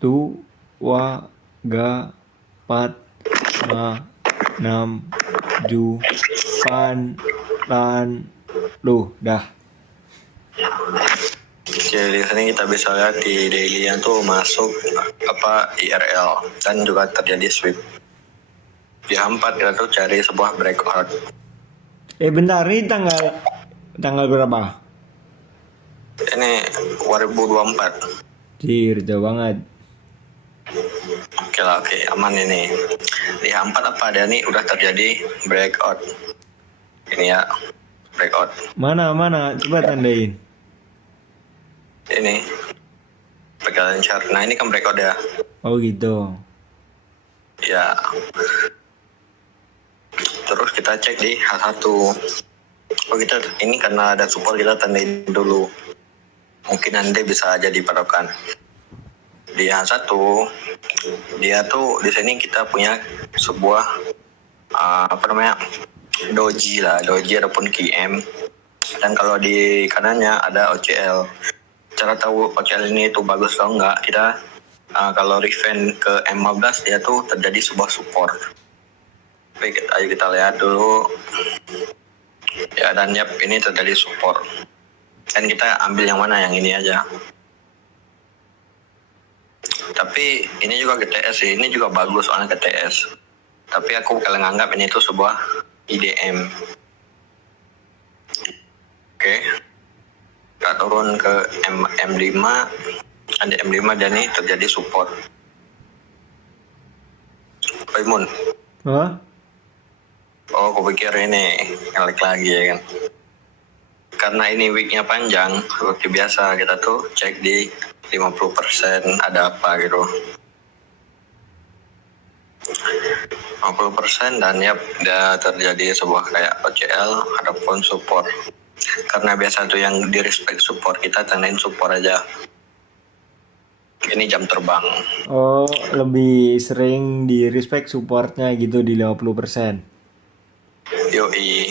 dua, tiga, empat, lima, enam, tujuh, delapan, sembilan, dah. Oke, di sini kita bisa lihat di daily yang tuh masuk IRL dan juga terjadi sweep. Di H4 kita tuh cari sebuah breakout. Bentar, ini tanggal berapa? Ini 2024. Jauh banget. Oke, aman ini. Di H4 apa ada nih udah terjadi breakout. Ini ya, breakout. Mana? Coba tandain. Ini pegangan chart. Nah, ini kan breakout ya. Oh gitu. Ya. Terus kita cek di H1. Oh kita ini karena ada support kita tandain dulu. Mungkin nanti bisa jadi patokan. Di H1 dia tuh di sini kita punya sebuah doji ataupun QM. Dan kalau di kanannya ada OCL. Cara tahu OCL ini tuh bagus atau enggak, kita kalau refine ke M15 dia tuh terjadi sebuah support. Baik, ayo kita lihat dulu. Ya, dan ini terjadi support. Dan kita ambil yang mana, yang ini aja. Tapi ini juga GTS sih, ini juga bagus soalnya GTS. Tapi aku kalau nganggap ini tuh sebuah IDM. Oke. Kita turun ke M5. Ada M5 dan ini terjadi support. Imun. Hah? Oh, aku pikir ini ngelik lagi ya kan. Karena ini weeknya panjang, seperti biasa kita tuh cek di 50% ada apa gitu. 50% dan udah terjadi sebuah kayak OCL ataupun support. Karena biasa tuh yang di respect support kita tandain support aja. Ini jam terbang. Oh, lebih sering di respect supportnya gitu di 50%. Yoi.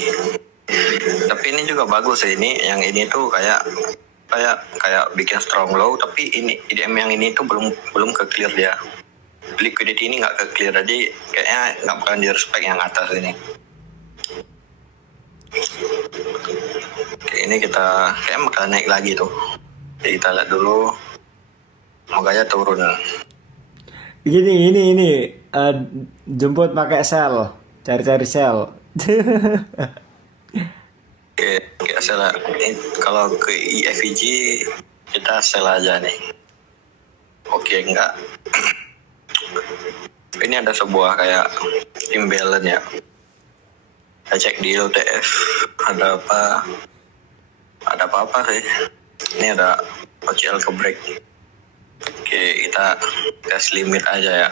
Tapi ini juga bagus ya, ini yang ini tuh kayak bikin strong low, tapi ini IDM yang ini tuh belum ke clear dia. Liquidity ini nggak ke clear, jadi kayaknya nggak bakalan di respect yang atas ini. Oke, ini kita kayak bakalan naik lagi tuh. Jadi kita lihat dulu, makanya turun. Ini jemput pakai sel, cari sel. Oke, sell. Kalau ke IFG kita sell aja nih. Oke, enggak. Ini ada sebuah kayak imbalance ya. Kita cek di LTF ada apa sih. Ini ada OCL ke break. Oke, kita tes limit aja ya.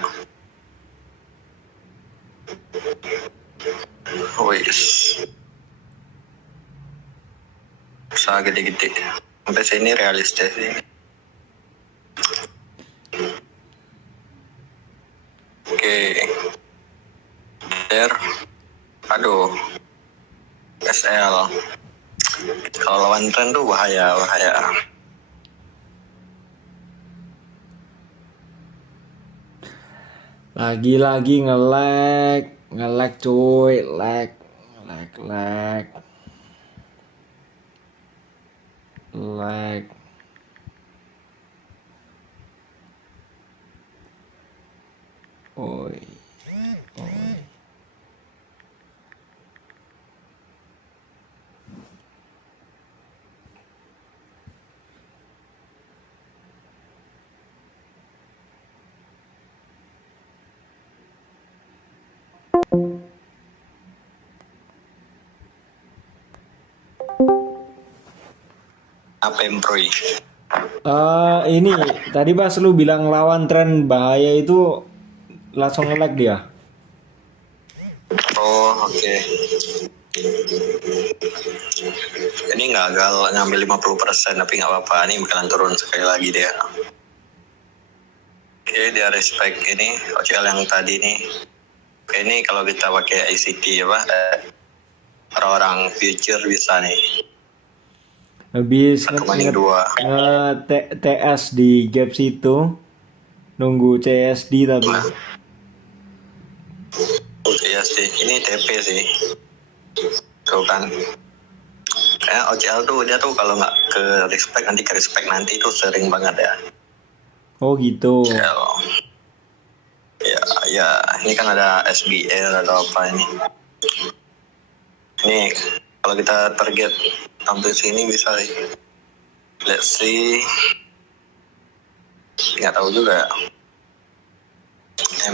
Wis. Usaha gede-gede. Sampai sini realistis ini. Oke. Aduh. SL. Kalau lawan tren tuh bahaya. Lagi nge-lag cuy, lag. Oi. Apa Emproy? Ini tadi pas lu bilang lawan tren bahaya itu langsung nge-lag dia. Oh, oke. Ini gagal ngambil 50%, tapi nggak apa-apa. Ini bakalan turun sekali lagi dia. Oke, dia respect ini OCL yang tadi nih. Oke, ini kalau kita pakai ICT orang-orang future bisa nih. Habis TS TS di gap situ. Nunggu CSD tapi. Nah, iya sih. Ini TP sih. Tuh kan. Kayak OCL tuh dia tuh kalau nggak ke respect nanti ke respect nanti itu sering banget ya. Oh gitu. OCL. Ya, ya. Ini kan ada SBL atau apa ini. Ini kalau kita target sampai sini bisa nih. Let's see. Nggak tahu juga ya. 15.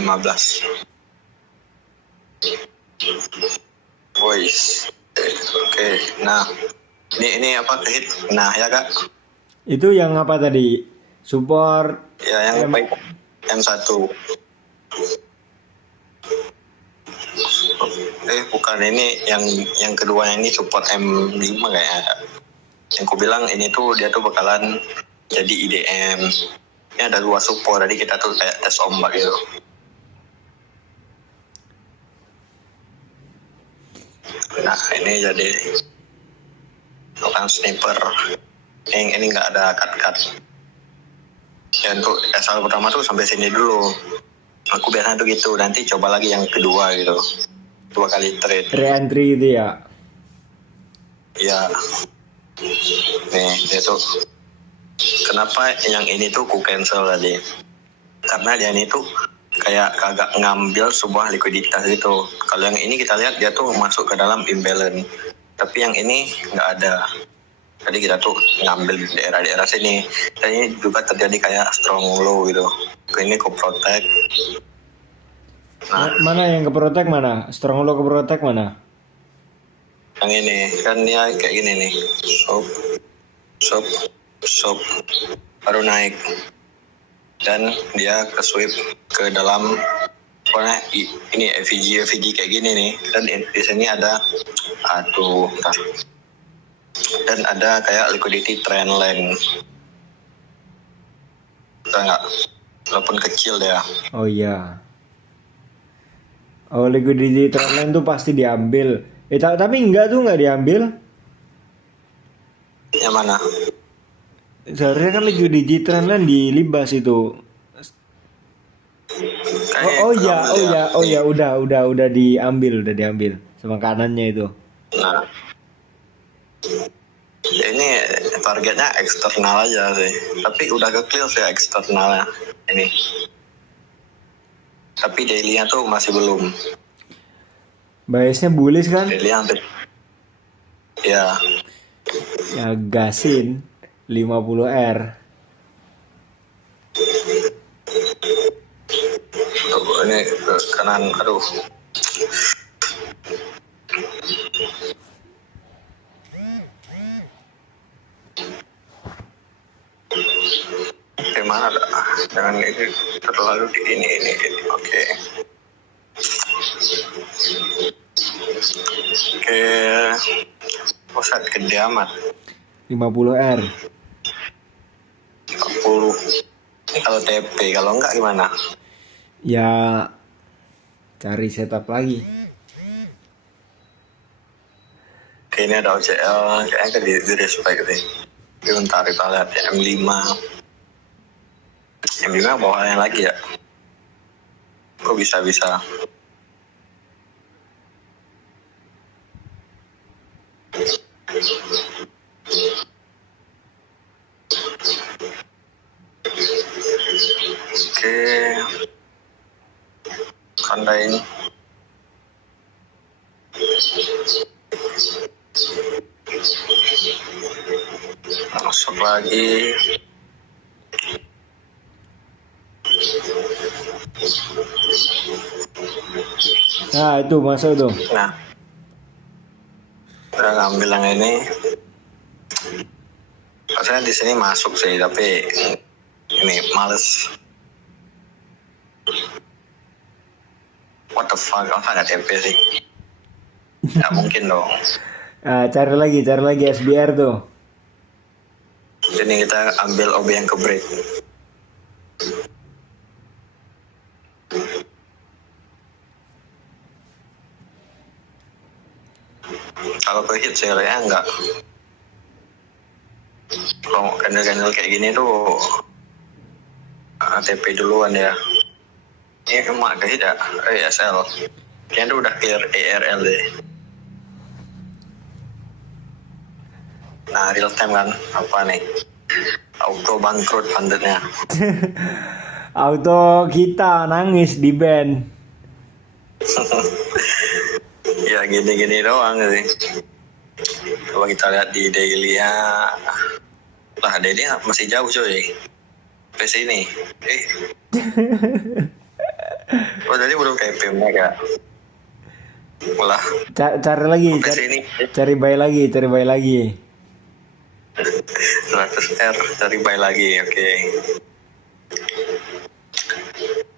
Voice. Oke. Nah, ini apa hit? Nah, ya Kak. Itu yang apa tadi? Support Ya yang baik M1. Bukan ini yang kedua ini support M5 kayaknya. Yang ku bilang ini tuh dia tuh bakalan jadi IDM. Ini ada 2 support, jadi kita tuh kayak tes ombak gitu. Nah ini jadi bukan sniper. Ini nggak ada cut. Ya untuk asal pertama tuh sampai sini dulu. Aku biasanya tuh gitu. Nanti coba lagi yang kedua gitu. 2 kali trade. re-entry itu ya. Ya. Nih dia tuh. Kenapa yang ini tuh ku cancel tadi? Karena dia ini tuh kayak kagak ngambil sebuah likuiditas gitu. Kalau yang ini kita lihat dia tuh masuk ke dalam imbalance. Tapi yang ini nggak ada. Tadi kita tuh ngambil di daerah-daerah sini. Dan ini juga terjadi kayak strong low gitu. Ini ku protect. Nah, Mana yang ke protect mana? Strong low ke protect mana? yang ini kan dia kayak gini nih. Shop baru naik. Dan dia ke sweep ke dalam pokoknya ini FVG kayak gini nih. Dan di sini ada bentar. Dan ada kayak liquidity trend line. Kita nggak, walaupun kecil dia. Oh iya. Oh liquidity trendline tuh pasti diambil. Tapi enggak tuh nggak diambil. Yang mana? Seharusnya kan liquidity trendline dilibas itu. Oh iya, udah diambil sama kanannya itu. Nah, ya ini targetnya eksternal aja sih. Tapi udah ke clear sih eksternalnya ini. Tapi daily-nya tuh masih belum. Biasnya bullish kan? Daily hampir. Ya, Ya gasin 50R. tuh ini ke kanan. Aduh. Gimana dah? Jangan ini terlalu di ini. Oke. Pusat gede amat. 50R. 40. Ini kalau TP, kalau enggak gimana? Ya cari setup lagi. Oke, ini ada OCL, kayaknya di respect deh. Tapi bentar kita lihat ya, M5. M5 bawahnya lagi ya. Kok bisa-bisa? Oke. Kandain. Masuk lagi. Nah itu masuk tuh. Nah, udah ngambil yang ini. Rasanya di sini masuk sih, tapi ini males. What the fuck, apa nggak TP sih? Nggak mungkin dong. Cari lagi SBR tuh. Ini kita ambil OB yang ke break. Kalau ke hit sih kayaknya enggak. Kalau candle kayak gini tuh ATP duluan ya. Ini emak ke tidak ESL. Kayaknya udah clear ERL deh. Nah real time kan apa nih? Auto bangkrut fundednya. Auto kita nangis di band. Ya gini-gini doang sih. Coba kita lihat di daily ya. Lah daily masih jauh coy. Sampai sini. Oh tadi belum TP mereka. Ulah. Cari lagi, Sampai sini. cari buy lagi. 100R cari buy lagi, oke.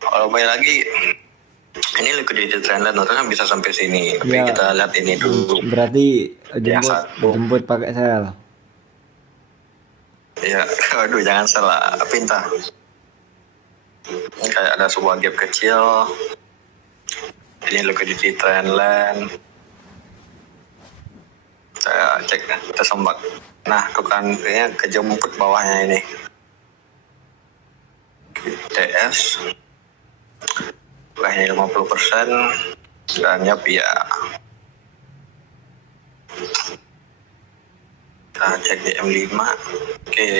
Kalau buy lagi, ini liquidity trendline harusnya bisa sampai sini. Tapi Ya. kita lihat ini dulu. Berarti satu. jemput pakai sel. Ya, aduh jangan salah pintar. Ini kayak ada sebuah gap kecil. Ini liquidity trendline. Saya cek, kita sembak. Nah, tuh kan kayaknya kejemput bawahnya ini. TS. Lah ini 50%. Dan yap ya. Kita cek di M5. Oke.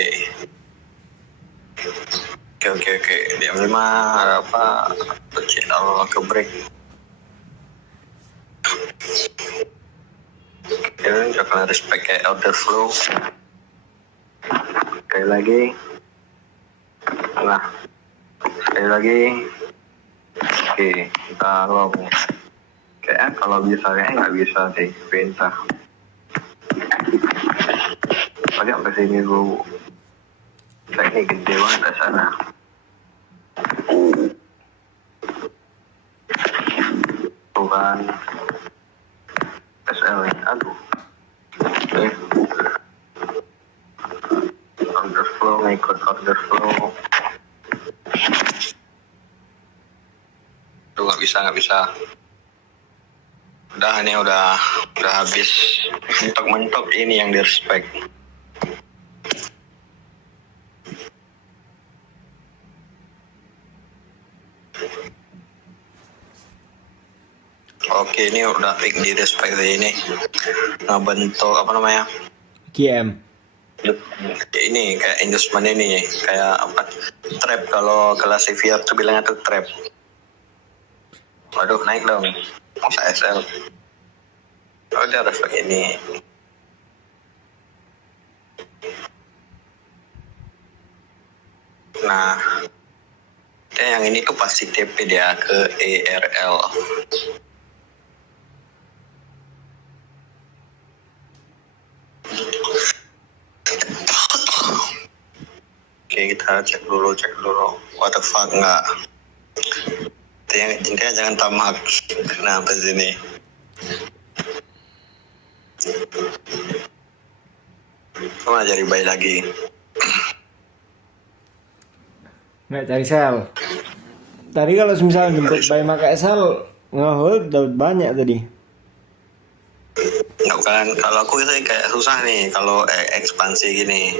Di M5 ada apa? Channel ke break. Ini jangan respect kayak order flow. Sekali lagi. Nah. Sekali lagi. Oke, kita long. Kayaknya kalau bisa nggak bisa sih, pintar. Tadi sampai sini dulu. Ini gede banget di sana. Tuh kan. SL nih, aduh. Oke. Order flow, ngikut order flow. Tuh nggak bisa. Udah ini udah habis. Mentok ini yang di respect. Oke, ini udah pick di respect ini. Ngebentuk apa namanya? QM. Ini kayak inducement ini, kayak apa? Trap, kalau classifier tuh bilangnya tuh trap. Waduh, naik dong. Masa SL? Oh, dia respect ini. Nah, yang ini tuh pasti TP dia ke ERL. Oke, kita cek dulu. What the fuck, enggak. Intinya jangan tamak. Kenapa sini? Cuma cari buy lagi. Nggak cari sel. Tadi kalau misalnya jemput buy pakai sel, nge-hold dapat banyak tadi. Nggak kan, kalau aku sih kayak susah nih kalau ekspansi gini.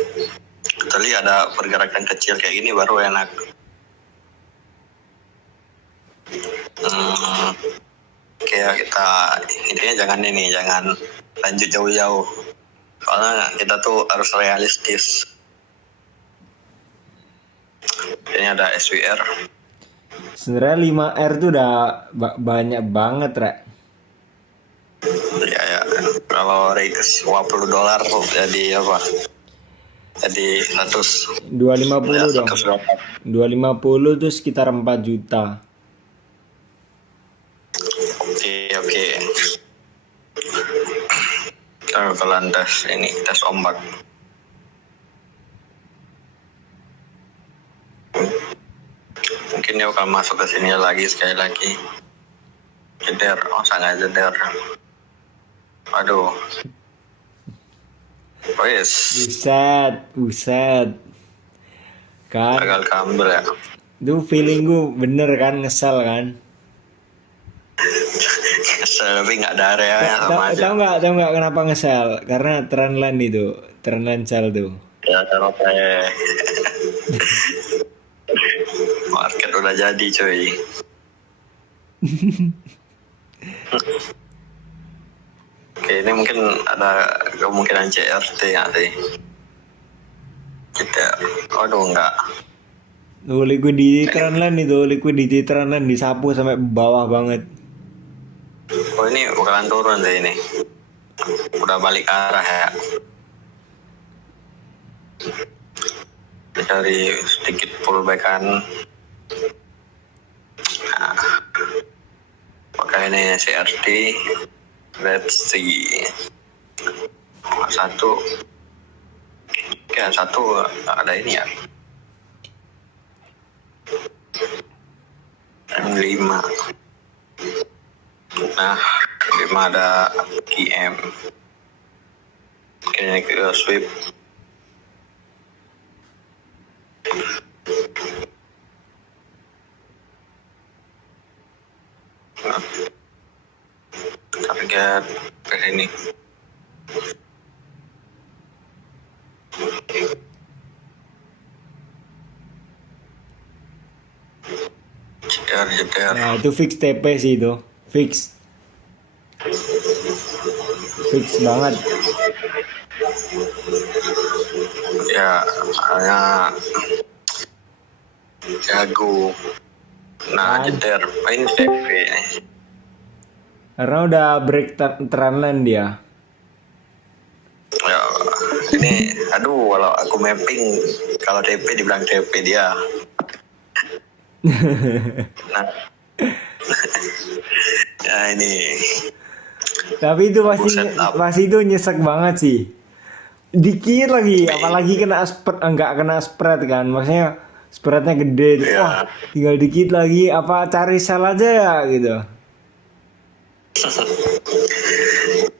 Kecuali ada pergerakan kecil kayak gini baru enak. Kayak kita intinya jangan lanjut jauh-jauh. Soalnya kita tuh harus realistis. Kayaknya ada SWR. Sebenarnya 5R tuh udah banyak banget, Rek. Ya. Kalau rate $50 jadi apa? Jadi 250 dong. 100. 250 tuh sekitar 4 juta. Oke. Kalau lantas ini tes ombak. Mungkin dia akan masuk ke sini lagi sekali lagi. Jeder, sangat jeder. Aduh. Wes. Buset. Kan. Gagal kambil ya. Itu feeling gue bener kan, ngesel kan. Tapi nggak ada areanya sama aja. Tahu nggak kenapa ngesel? Karena trendline sel tuh. Ya, oke. udah jadi cuy. Oke, ini mungkin ada kemungkinan CRT nggak sih? Kita, aduh enggak. Tuh liquidity Trendline itu, liquidity Trendline disapu sampai bawah banget. Oh ini bakalan turun sih ini. Udah balik arah ya. Cari sedikit pullbackan. Nah, pakai ini CRT. Let's see. Satu. Oke, satu ada ini ya. M5. Nah, 5 ada QM. Ini ke sweep. Nah, target ke sini. Jeter. Nah itu fix TP sih itu, fix banget. Ya, hanya jago. Nah, jeter. Ini TP. Karena udah break trendline dia. Ya, ini aduh kalau aku mapping kalau TP dibilang TP dia. Nah, ya ini. Tapi itu pasti itu nyesek banget sih. Dikit lagi, apalagi kena spread, enggak kena spread kan, maksudnya spreadnya gede. Ya. Wah, tinggal dikit lagi, apa cari sell aja ya gitu.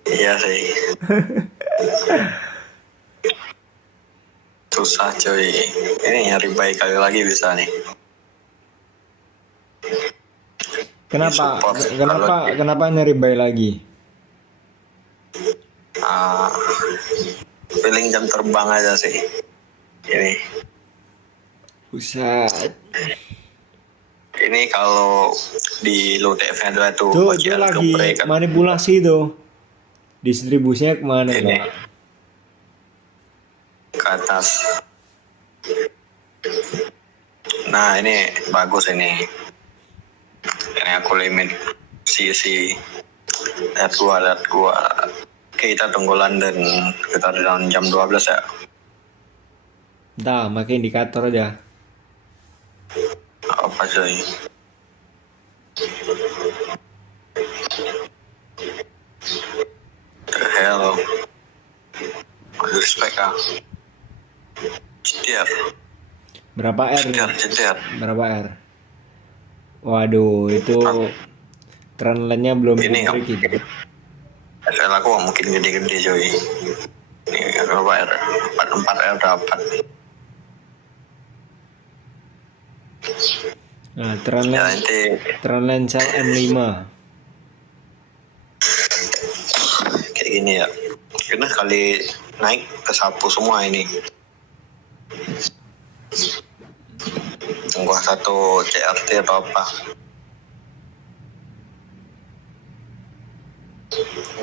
Iya sih. Susah cuy. Ini nyari baik kali lagi bisa nih. Kenapa? Support. Kenapa nyari buy lagi? Feeling jam terbang aja sih. Ini. Buset. Ini kalau di low TF-nya tuh Itu lagi kan. manipulasi tuh. Distribusinya kemana? Ini ke atas. Nah ini bagus ini. Ini aku limit CC. Lihat gua. Oke, kita tunggu London. Kita dalam jam 12 ya. Entah, pakai indikator aja. Apa coy? The hell. Respect ah. Jeter. Berapa R? Jeter. Berapa R? Waduh, itu trendline-nya belum Ini break gitu. SL aku mungkin gede-gede coy. Ini berapa R? 4 R dapat. Nah, Ya nanti trendline sell M5. kayak gini ya. Karena kali naik kesapu semua ini. Tunggu satu CRT atau apa.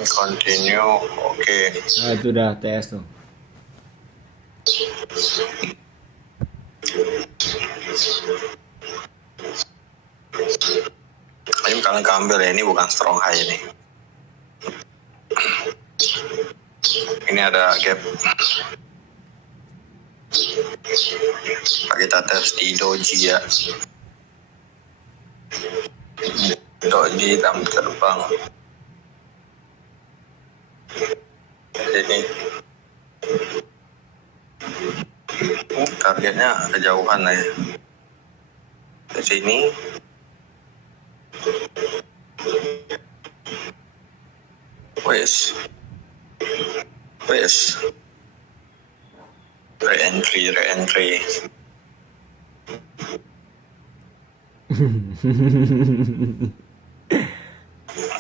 Continue, oke. Nah, itu udah TS tuh. Ini kalian keambil ya, ini bukan strong high ini. Ini ada gap. Kita tes di doji ya. Doji jam terbang. Ini targetnya kejauhan ya. Di sini. Wes. Re-entry.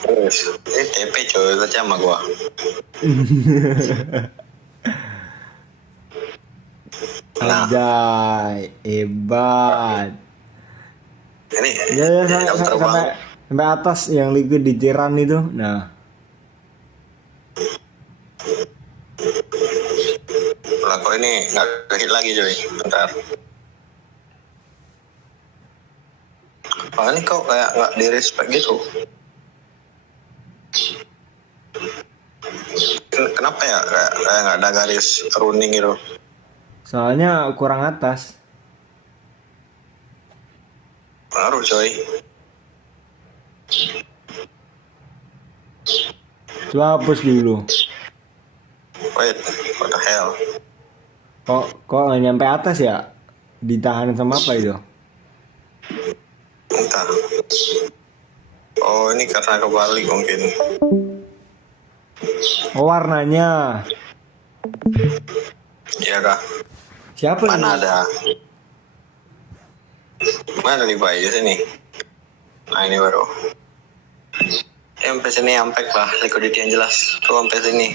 Wes. Ini TP coy, kerja sama gua. Anjay, hebat. Ini Ya, ya jam terbang. sampai atas yang liquid di Jiran itu. Nah, Lah kok ini nggak hit lagi coy. Bentar. Ini kok kayak nggak di respect gitu. Kenapa ya kayak nggak ada garis running gitu? soalnya kurang atas. Pengaruh coy. Coba hapus dulu. Wait, what the hell? Kok nggak nyampe atas ya? Ditahan sama apa itu? Entah. Oh ini karena kebalik mungkin. Oh, warnanya. Iya kah? Siapa Mana nih? ada? Mana di bayi sini? Nah ini baru. Sampai sini ampek lah, liquidity yang jelas. Tuh sampai sini.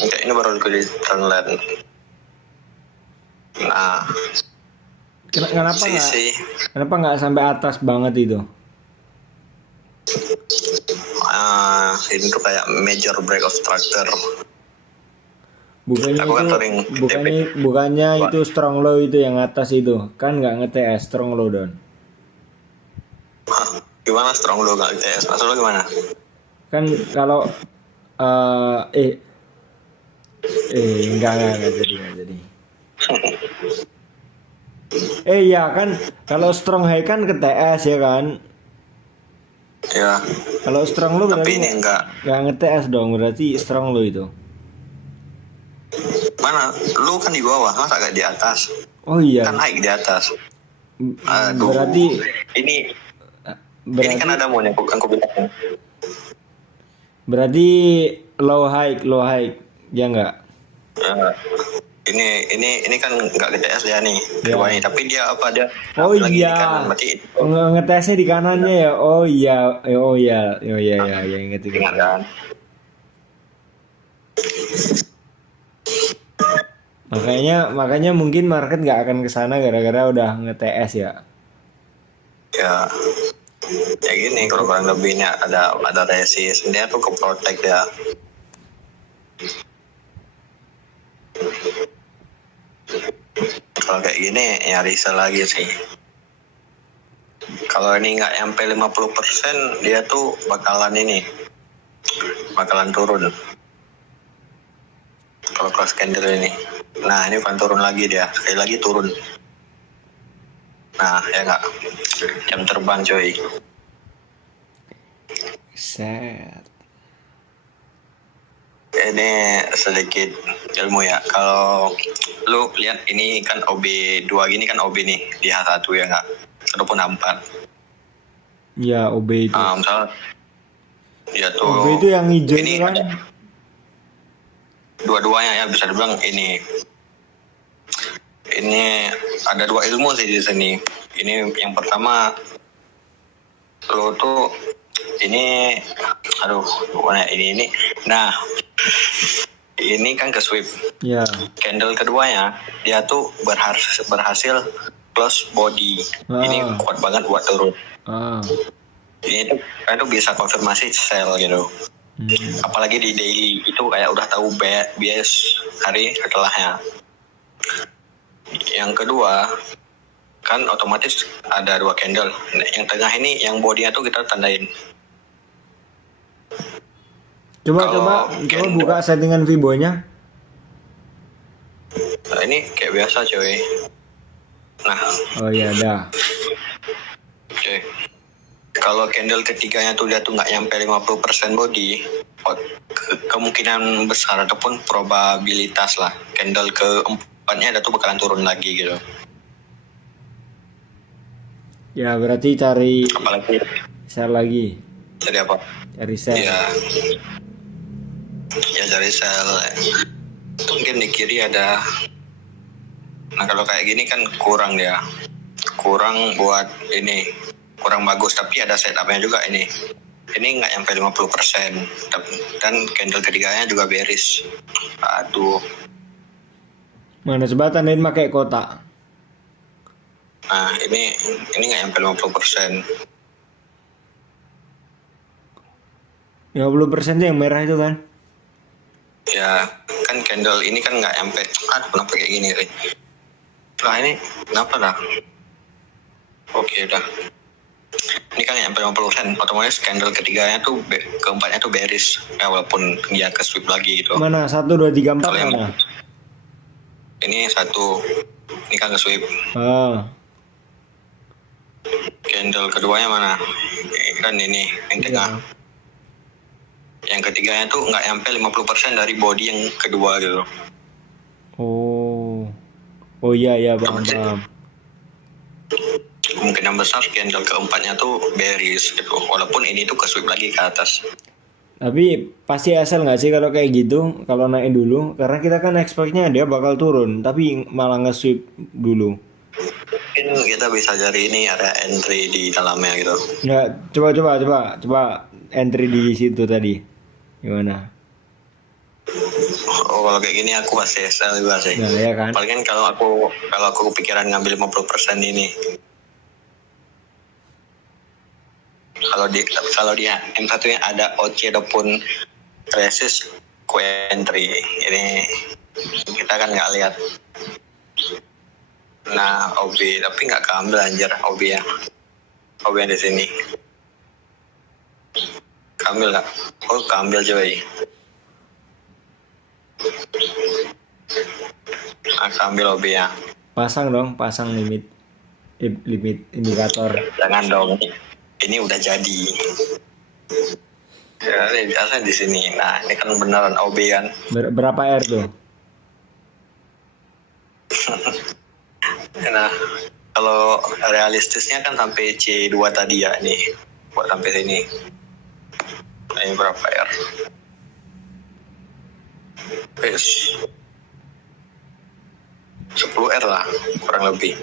Oke, ini baru liquidity trendline. Nah, Kenapa nggak sampai atas banget itu? ini tuh kayak major break of structure. Bukannya Aku kan itu sering bukannya itu strong low itu yang atas itu kan nggak nge-TS strong low down. Gimana strong lo nggak ITS? Maksud lo gimana? Kan kalau enggak jadi. Iya kan kalau strong high kan ke TS ya kan. Ya, Kalau strong low tapi berarti ini enggak. nggak nge-TS dong, berarti strong low itu. Mana? Lu kan di bawah, masa gak di atas? Oh iya. Kan high di atas. Aduh. Berarti Ini kan ada mau yang aku bilang. Berarti low high ya enggak? Ini kan nggak GTS ya nih, Ya. nih. Tapi dia apa dia? Oh lagi di iya. kanan, berarti Ngetesnya di kanannya ya. Oh iya. Ya ingat. ingat kan? Makanya mungkin market nggak akan ke sana gara-gara udah nge-TS ya. Ya gini kalau kurang lebihnya ada resist, dia tuh ke protect ya. Kalau kayak gini ya resell lagi sih. Kalau ini nggak nyampe 50%, dia tuh bakalan turun. Kalau cross candle ini, nah ini bukan turun lagi dia, sekali lagi turun. Nah ya nggak, jam terbang coy. Set. Ini sedikit ilmu ya. Kalau lu lihat ini kan OB2 gini kan OB nih di H1 ya nggak, ataupun H4. Ya OB itu. Misalnya dia tuh OB itu yang hijau ini itu kan. Dua-duanya ya bisa dibilang ini ada dua ilmu sih di sini. Ini yang pertama lo tuh ini ini. Nah, ini kan ke sweep. Ya. Candle keduanya dia tuh berhasil close body. Ini kuat banget buat turun. Ini tuh bisa konfirmasi sell gitu. Apalagi di daily itu kayak udah tahu bias hari setelahnya. Yang kedua kan otomatis ada dua candle. Yang tengah ini yang bodinya tuh kita tandain. Coba buka settingan Fibo-nya. Nah, ini kayak biasa coy. Nah. Oh iya dah. Oke. Kalau candle ketiganya tuh dia tuh nggak nyampe 50% body, kemungkinan besar ataupun probabilitas lah candle keempatnya ada tuh bakalan turun lagi gitu. Ya berarti cari apalagi sell lagi. Cari apa? Cari sell. Ya cari sell. Mungkin di kiri ada. Nah kalau kayak gini kan kurang buat ini, kurang bagus, tapi ada setupnya juga ini nggak nyampe 50% dan candle ketiganya juga bearish. Aduh. Mana coba tandain pakai kotak. Nah, ini nggak nyampe 50%. 50% tuh yang merah itu kan? Ya, kan candle ini kan nggak nyampe. Aduh, kenapa kayak gini, Ri? Lah, ini kenapa dah? Oke, dah. Ini kan nyampe 50%. Otomatis candle ketiganya tuh, keempatnya tuh bearish. Ya, walaupun dia ke sweep lagi gitu. Mana? 1, 2, 3, 4 Kalau yang mana? ini satu, ini kan ke sweep. Ah, Candle keduanya mana? Ini kan ini, yang tengah. iya. Yang ketiganya tuh nggak nyampe 50% dari body yang kedua gitu. Oh. Oh iya ya, paham. Kemungkinan besar candle keempatnya tuh bearish gitu. Walaupun ini tuh ke sweep lagi ke atas. Tapi pasti asal nggak sih kalau kayak gitu, kalau naik dulu, karena kita kan expect-nya dia bakal turun, tapi malah nge-sweep dulu. Mungkin kita bisa cari ini area entry di dalamnya gitu. Nggak, coba entry di situ tadi. Gimana? Oh, kalau kayak gini aku masih sell juga sih. Nah, ya kan? Paling kan kalau aku kepikiran ngambil 50% ini. Kalau dia M1 nya ada OC ataupun resist ku entry. Ini kita kan nggak lihat. Nah, OB tapi nggak keambil anjir OB ya. OB yang di sini. Keambil nggak? Oh, keambil coy. Nah, keambil OB ya. Pasang dong, pasang limit indikator. Jangan dong. Ini udah jadi. Ya, ini biasa di sini. Nah, ini kan beneran OB kan. Berapa R tuh? Nah, kalau realistisnya kan sampai C2 tadi ya nih. Buat sampai sini. Nah, ini berapa R? Wes. 10 R lah, kurang lebih.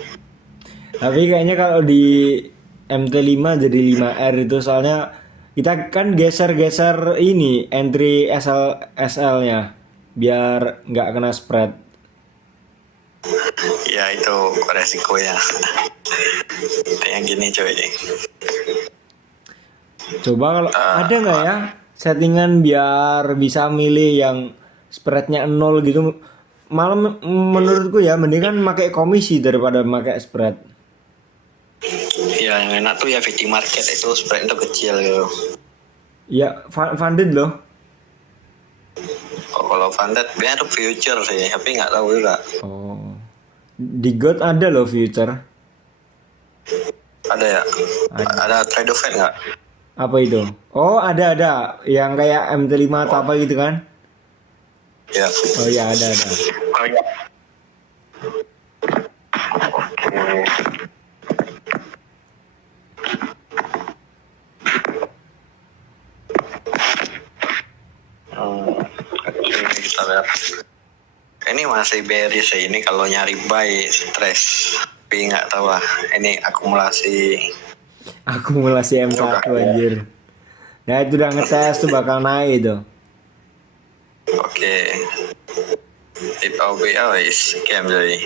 Tapi kayaknya kalau di MT5 jadi 5R itu soalnya kita kan geser-geser ini entry SL-nya biar nggak kena spread. Ya, itu resiko ya. Yang gini coy. Coba kalau ada nggak ya settingan biar bisa milih yang spreadnya 0 gitu. Malah menurutku ya mendingan pakai komisi daripada pakai spread. Ya, yang enak tuh ya VT market itu spread itu kecil gitu. Ya funded loh. Oh, kalau funded biasanya tuh future sih, tapi nggak tahu juga. Oh. Di God ada loh future. Ada ya? Ada trade off nggak? Apa itu? Oh, ada. Yang kayak MT5 atau apa gitu kan? Ya. Oh ya, ada. Oh ya. Ini kita lihat. Ini masih bearish sih. Ini kalau nyari buy stress. Tapi nggak tahu lah. Ini akumulasi. Akumulasi M1 anjir. Nah, itu udah ngetes tuh bakal naik itu. Oke. Hit OBA is scam jadi.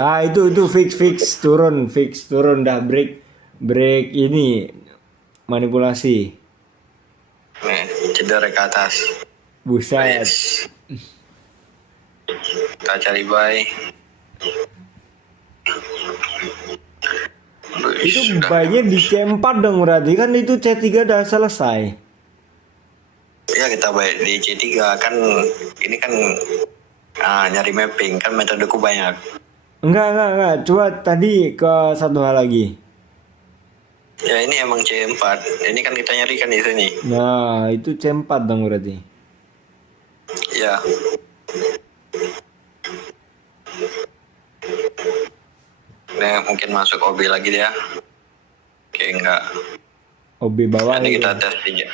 Ah, itu fix turun dah break ini manipulasi. Nih, cedera ke atas. Buset. Yes. Kita cari buy. Itu buy-nya di C4 dong berarti kan itu C3 udah selesai. Ya, kita buy di C3 kan. Ini kan nyari mapping kan metodeku banyak. Enggak. Coba tadi ke satu hal lagi. Ya, ini emang C4. Ini kan kita nyari kan di sini. Nah, itu C4 dong berarti. Ya. Nah, mungkin masuk OB lagi dia. Oke, enggak. OB bawah Nanti itu. kita tes aja.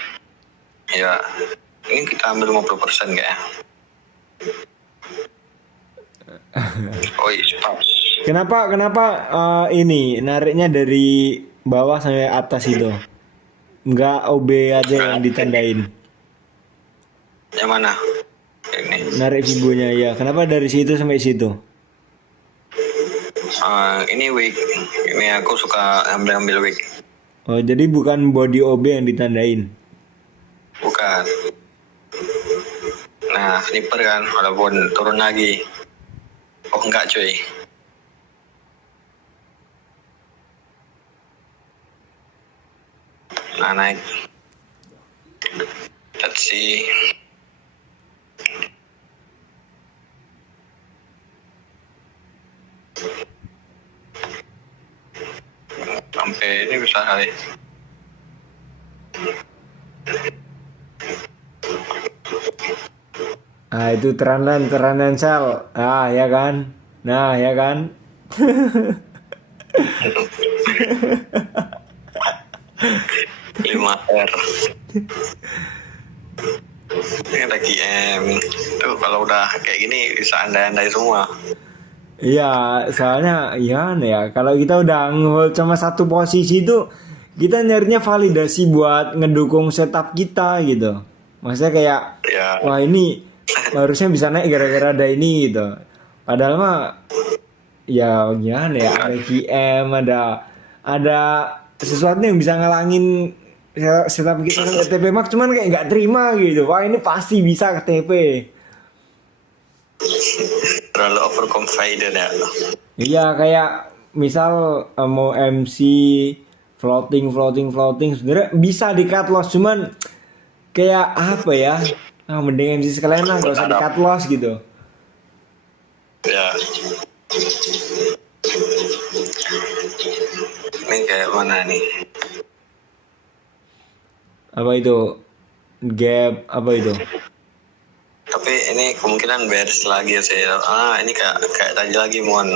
Ya. Ini kita ambil 50% kayaknya. Oh iya, stop. Kenapa ini nariknya dari bawah sampai atas itu? Enggak OB aja yang ditandain. Yang mana? Ini. Narik fibonya ya. Kenapa dari situ sampai situ? Ini wig. Ini aku suka ambil wig. Oh, jadi bukan body OB yang ditandain. Bukan. Nah, sniper kan, walaupun turun lagi. Oh enggak cuy. Nah, naik. Let's see. Sampai ini bisa kali. Ah, itu terandan sel. Ah, ya kan? Nah, ya kan? 5R. Ini ada KM. Tuh kalau udah kayak gini bisa andai-andai semua. Iya, soalnya ya kalau kita udah nge-hold sama satu posisi itu kita nyarinya validasi buat ngedukung setup kita gitu. Maksudnya kayak Ya, wah ini harusnya bisa naik gara-gara ada ini gitu. Padahal mah ya gimana ya, ada QM, ada sesuatu yang bisa ngalangin setup kita ke TP Max, cuman kayak nggak terima gitu. Wah ini pasti bisa ke TP. terlalu overconfident ya. Iya kayak misal mau MC floating sebenarnya bisa di cut loss, cuman kayak apa ya, mending MC sekalian lah gak usah di cut loss gitu. Ya. Ini kayak mana nih? Apa itu gap apa itu? Tapi ini kemungkinan bearish lagi sih. Ini kayak tadi lagi Mon.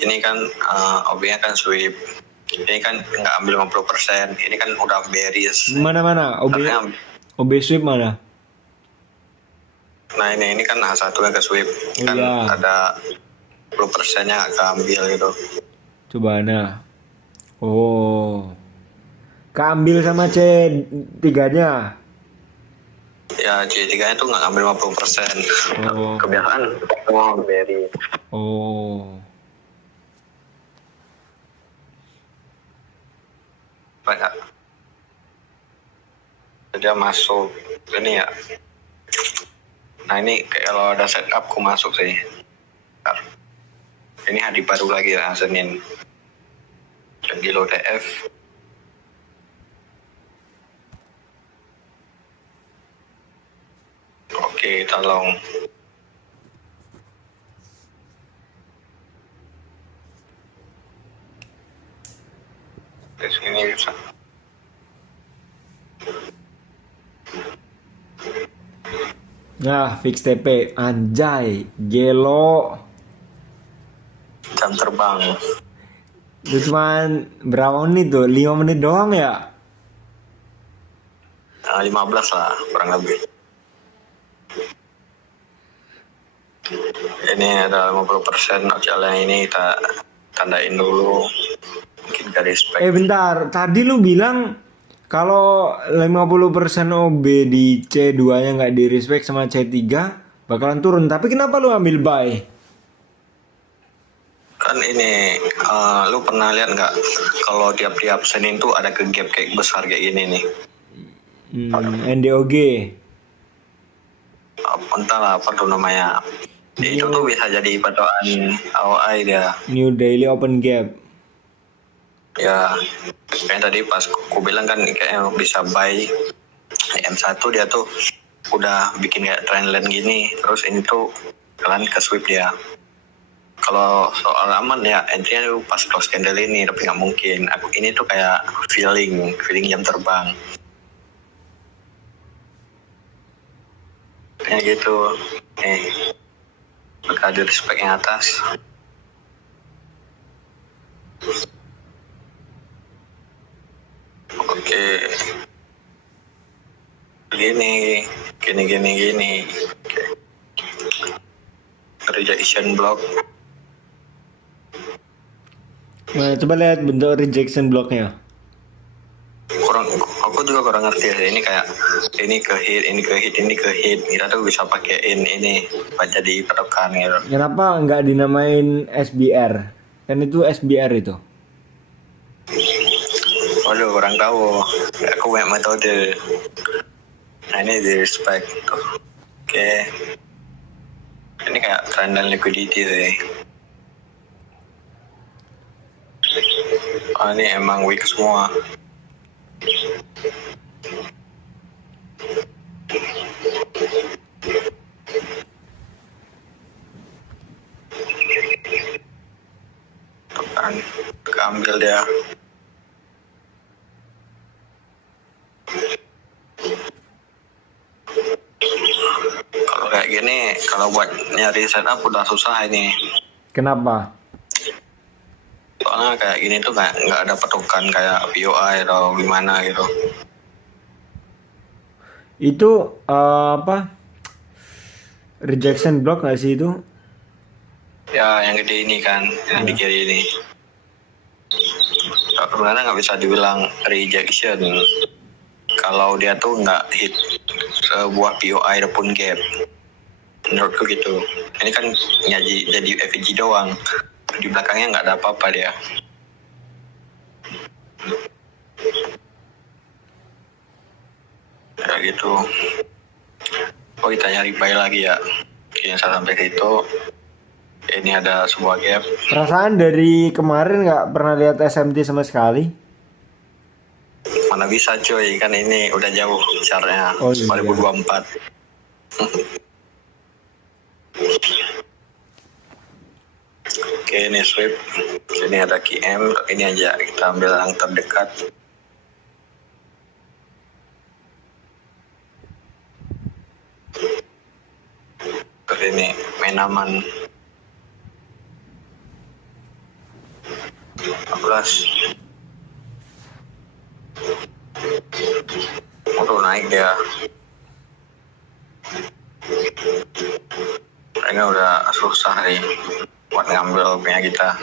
Ini kan OB-nya kan sweep. Ini kan nggak ambil 50%. Ini kan udah bearish. Mana OB sweep mana? Nah ini kan H1 yang ke sweep. Oh, Kan iya. ada 10%-nya nggak keambil gitu. Coba nah. Oh. Keambil sama C3-nya. Ya C3-nya tuh nggak ambil 50%. Oh. Kebiasaan mau bearish. Oh. Banyak. Dia masuk ini ya. Nah ini kayak kalau ada setup aku masuk sih. Bentar. Ini hari baru lagi ya Senin. Jadi lo TF. Oke, tolong. Di sini bisa. Nah, fix TP anjay, gelo. Jam terbang. Itu cuman berapa menit tuh? 5 menit doang ya? 15 lah, kurang lebih. Ini ada 50% OCL yang ini kita tandain dulu. Mungkin garis spek. Bentar, tadi lu bilang kalau 50% OB di C2-nya nggak di respect sama C3 bakalan turun. Tapi kenapa lu ambil buy? Kan ini, lu pernah lihat nggak kalau tiap-tiap Senin tuh ada ke gap kayak besar kayak gini nih. NDOG. Entahlah apa tuh namanya. Itu tuh bisa jadi patokan AOI dia. New Daily Open Gap. Ya, kayak tadi pas aku bilang kan kayak bisa buy M1 dia tuh udah bikin kayak trendline gini. Terus ini tuh kalian ke sweep dia. Kalau soal aman ya entry-nya tuh pas close candle ini, tapi nggak mungkin. Aku ini tuh kayak feeling jam terbang. Kayak gitu. Bakal di respect yang atas. Oke. Gini. Oke. Rejection block. Nah, coba lihat bentuk rejection blocknya. Aku juga kurang ngerti ya. Ini kayak ini ke hit. Kita tuh bisa pakein ini buat jadi patokan gitu. Kenapa nggak dinamain SBR? Kan itu SBR itu. Waduh, kurang tahu. Aku banyak metode. Nah, ini di respect. Oke. Ini kayak trend dan liquidity sih. Oh, ini emang weak semua. Tuh kan, keambil dia. Kalau kayak gini, kalau buat nyari setup udah susah ini. Kenapa? Soalnya kayak gini tuh nggak ada patokan kayak POI atau gimana gitu. Itu apa? Rejection block nggak sih itu? Ya, yang gede ini kan, yang di kiri ini. Sebenarnya nggak bisa dibilang rejection kalau dia tuh nggak hit sebuah POI ataupun gap. Menurutku gitu. Ini kan jadi FVG doang. Di belakangnya nggak ada apa-apa dia. Ya gitu. Oh, kita nyari buy lagi ya. Yang saya sampai situ. Ini ada sebuah gap. Perasaan dari kemarin nggak pernah lihat SMT sama sekali. Mana bisa coy, kan ini udah jauh chartnya. Oh, iya. 2024. Oke, ini sweep. Ini ada QM. Ini aja kita ambil yang terdekat. Terus ini main aman. 15. Waduh, naik dia. Ini udah susah nih buat ngambil punya kita.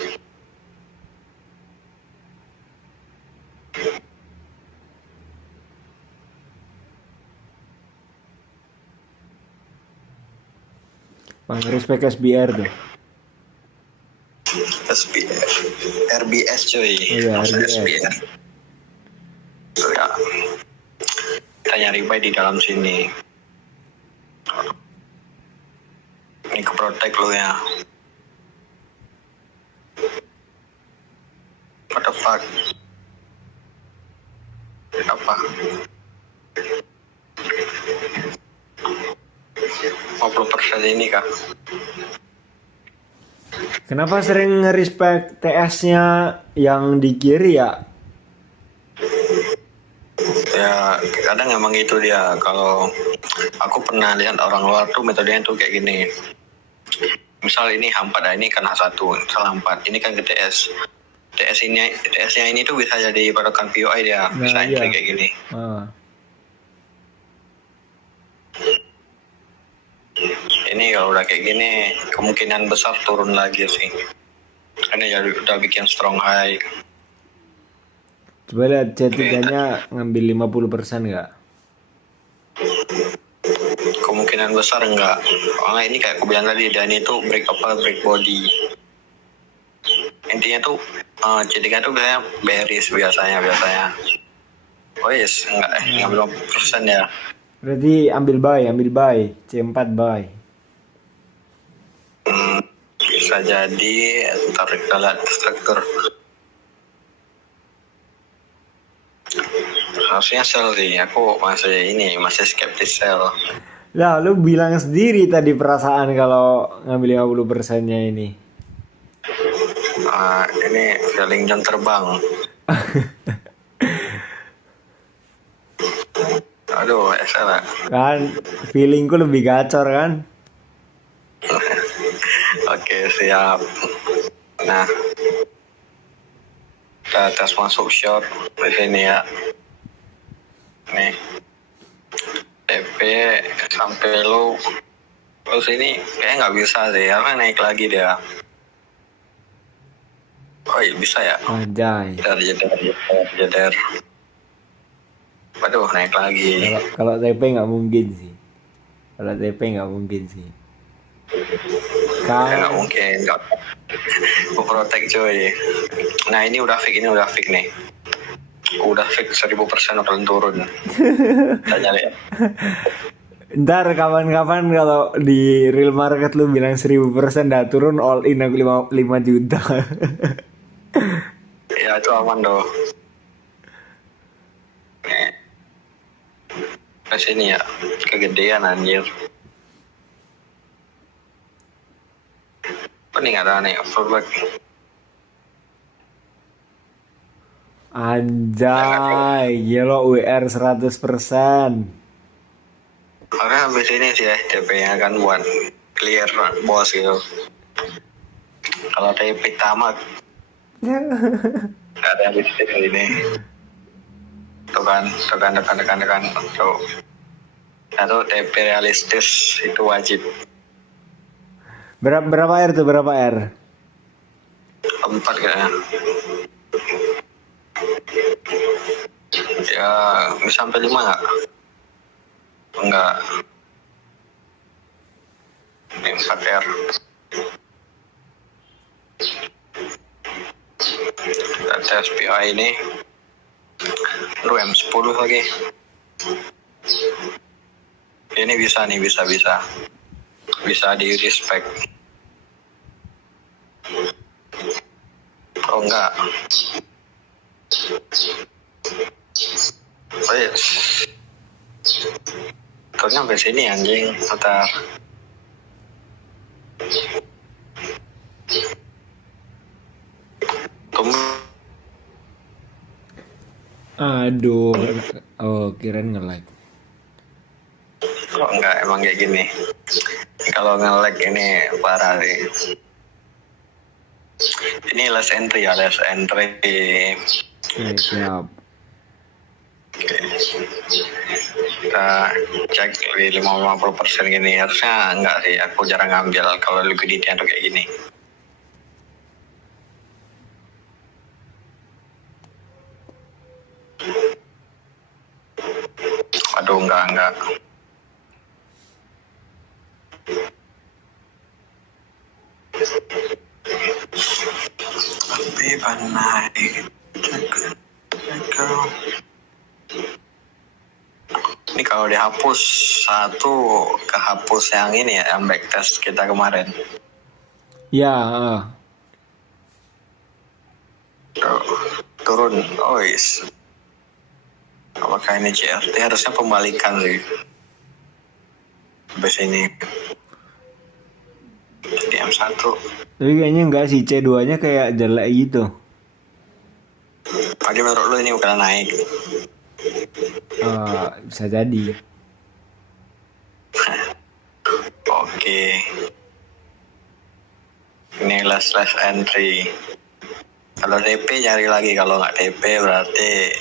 Bang, respect SBR tuh. RBS coy. Iya, RBS. SBR. Ya. Kita nyari buy di dalam sini. Ini ke protect lo ya. What the fuck? Apa? 50% ini kah? Kenapa sering nge-respect TS-nya yang di kiri ya? Ya kadang emang itu dia. Kalau aku pernah lihat orang luar tuh metodenya tuh kayak gini. Misal ini H4, ini kan H1, misal H4, ini kan ke TS. TS-nya ini tuh bisa jadi patokan POI dia, bisa entry kayak gini. Ini kalau udah kayak gini kemungkinan besar turun lagi sih. Karena ya udah bikin strong high. Coba lihat C3-nya ngambil 50% nggak? Kemungkinan besar enggak. Soalnya ini kayak aku bilang tadi, dan itu break body. Intinya tuh C3 tuh biasanya bearish biasanya. Oh yes, enggak ngambil 50% ya. Berarti ambil buy, C4 buy. Bisa jadi, ntar kita lihat struktur. Harusnya sell sih, aku masih skeptis sell. Lah, lu bilang sendiri tadi perasaan kalau ngambil 50%-nya ini. Ini feeling jam terbang. Aduh, salah. Kan feelingku lebih gacor kan? Oke, siap. Nah, kita tes masuk short di sini ya. Nih, TP sampai low. Terus ini kayak nggak bisa sih, karena naik lagi dia. Oh iya, bisa ya? Anjay. Jeder. Waduh, naik lagi. Kalau TP nggak mungkin sih. Ya nggak Kan. mungkin, nggak aku protect coy. Nah ini udah fix nih. Udah fix 1000% akan turun. Kita nyari. Ntar kapan-kapan kalau di real market lu bilang 1000% dah turun all in aku 5 juta. Ya itu aman doh. Ke sini ya, kegedean anjir. Pening ada nih, fallback. Anjay, gila WR 100%. Karena habis ini sih ya, TP-nya kan buat clear bos gitu. Kalau TP tamat, nggak ada habis ini. Tuh kan. Tuh. Satu TP realistis itu wajib. Berapa R tuh, berapa R? 4 kayaknya. Ya bisa sampai 5 nggak? Enggak. Ini 4R. Kita tes PI ini. Lu M10 lagi. Ini bisa nih, bisa. Bisa di respect. Oh enggak. Oh yes. Ternyata sampai sini anjing. Ntar. Tunggu. Aduh. Oh, kirain nge-like. Oh enggak, emang kayak gini. Kalau nge-lag ini parah sih. Ini last entry ya, last entry. Oke, siap. Kita cek di 50% gini. Harusnya enggak sih, aku jarang ngambil kalau liquidity tuh kayak gini. Aduh, enggak. Tapi naik. Ini kalau dihapus satu, kehapus yang ini ya, yang backtest kita kemarin. Ya, Tuh, turun, yes. Apakah ini CRT? Harusnya pembalikan sih. Habis ini di M1. tapi kayaknya enggak sih, C2-nya kayak jelek gitu. Pagi menurut lu ini bukan naik. Bisa jadi. Oke. Ini last entry. Kalau DP nyari lagi, kalau nggak DP berarti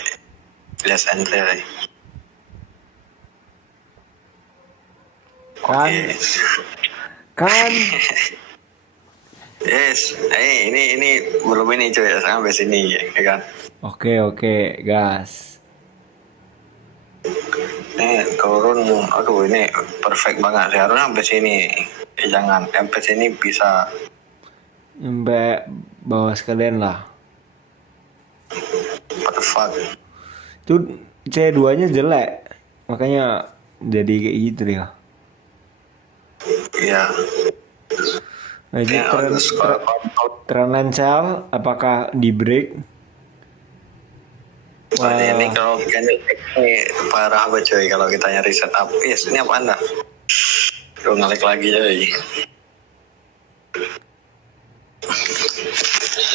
last entry. Kan, Oke. kan. Yes, ini belum ini cuy, sampai sini ya kan. Oke, gas. Ini turun, aduh ini perfect banget sih, harusnya sampai sini. Jangan, sampai sini bisa. Sampai bawah sekalian lah. What the fuck? Itu C2-nya jelek. Makanya jadi kayak gitu deh. Iya. Nah, itu Ya, tren Lancel apakah di break? ini kalau candlestick ini parah banget coy kalau kita nyari setup. Yes, ini apa anda? Udah ngelik lagi coy.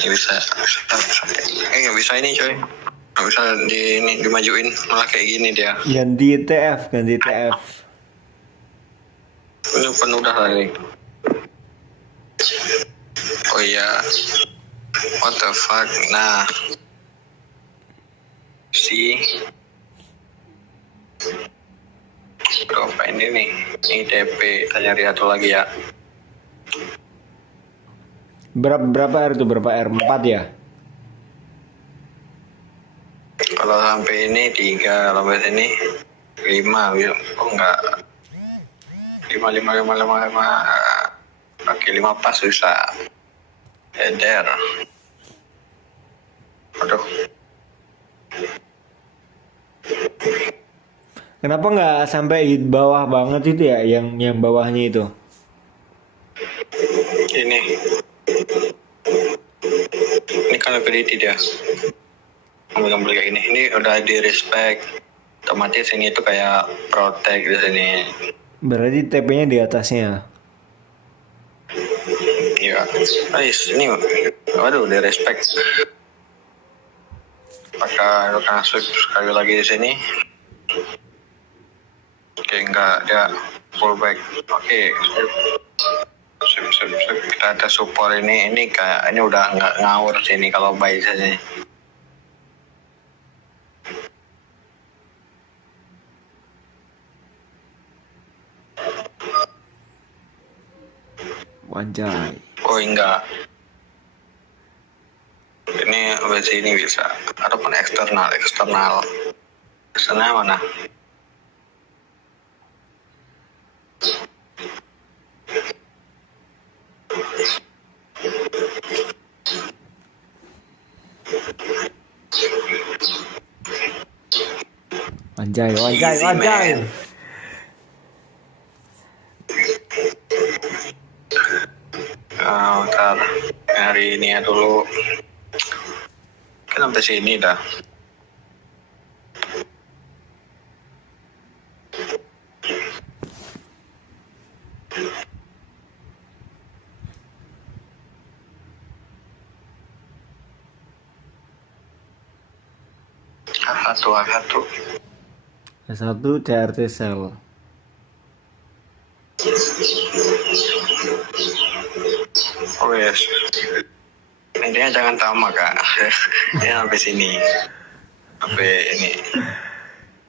Ini bisa. Nggak bisa ini coy. Nggak bisa dimajuin, malah kayak gini dia. Ganti TF. Ini penuh dah tadi. Oh iya. What the fuck? Nah. Berapa ini nih? Ini TP. Kita nyari satu lagi ya. Berapa R tuh? Berapa R? 4 ya? Kalau sampai ini 3, kalau sampai sini 5. Oh enggak. 5. Oke, 5 pas bisa. Eder. Aduh. Kenapa nggak sampai di bawah banget itu ya, yang bawahnya itu? Ini kan liquidity dia. Ambil kayak gini. Ini udah di respect. Otomatis ini tuh kayak protect di sini. Berarti TP-nya di atasnya. Iya. Nice. Ini waduh, di respect. Pakai sweep sekali lagi di sini. Oke, enggak, dia fullback. Oke, sip. Kita ada support ini kayak ini udah nggak ngawur sini kalau baik saja. Wanjai. Oh enggak, ini versi ini bisa. Ataupun eksternal. Eksternal mana? Wanjai. Easy, man. Ntar hari ini ya dulu. Kan sampai sini dah. Satu. S1 CRT Cell. Oh yes. Intinya jangan tamak kak. Ya sampai sini. Sampai ini.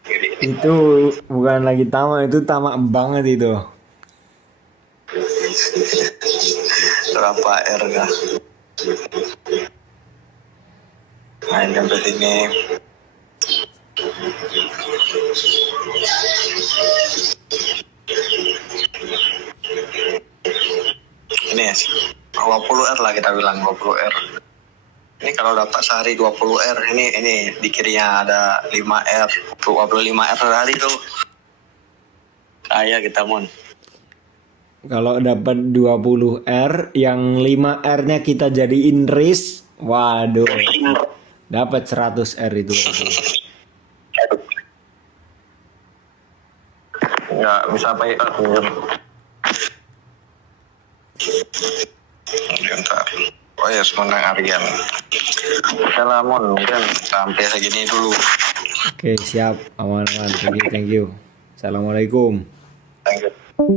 Kiri. Itu bukan lagi tamak, itu tamak banget itu. Berapa R kah? Main sampai sini. Ini ya, 20 R lah kita bilang 20 R. Ini kalau dapat sehari 20 R, ini di kirinya ada 5 R, 25 R sehari tuh. Kaya kita mon. Kalau dapat 20 R, yang 5 R-nya kita jadiin race, waduh. Dapat 100 R itu. Nggak bisa pakai pinjam. Bentar. Oh ya, menang Aryan. Oke lah mon, mungkin sampai segini dulu. Oke, siap. Aman. Thank you. Assalamualaikum. Thank you.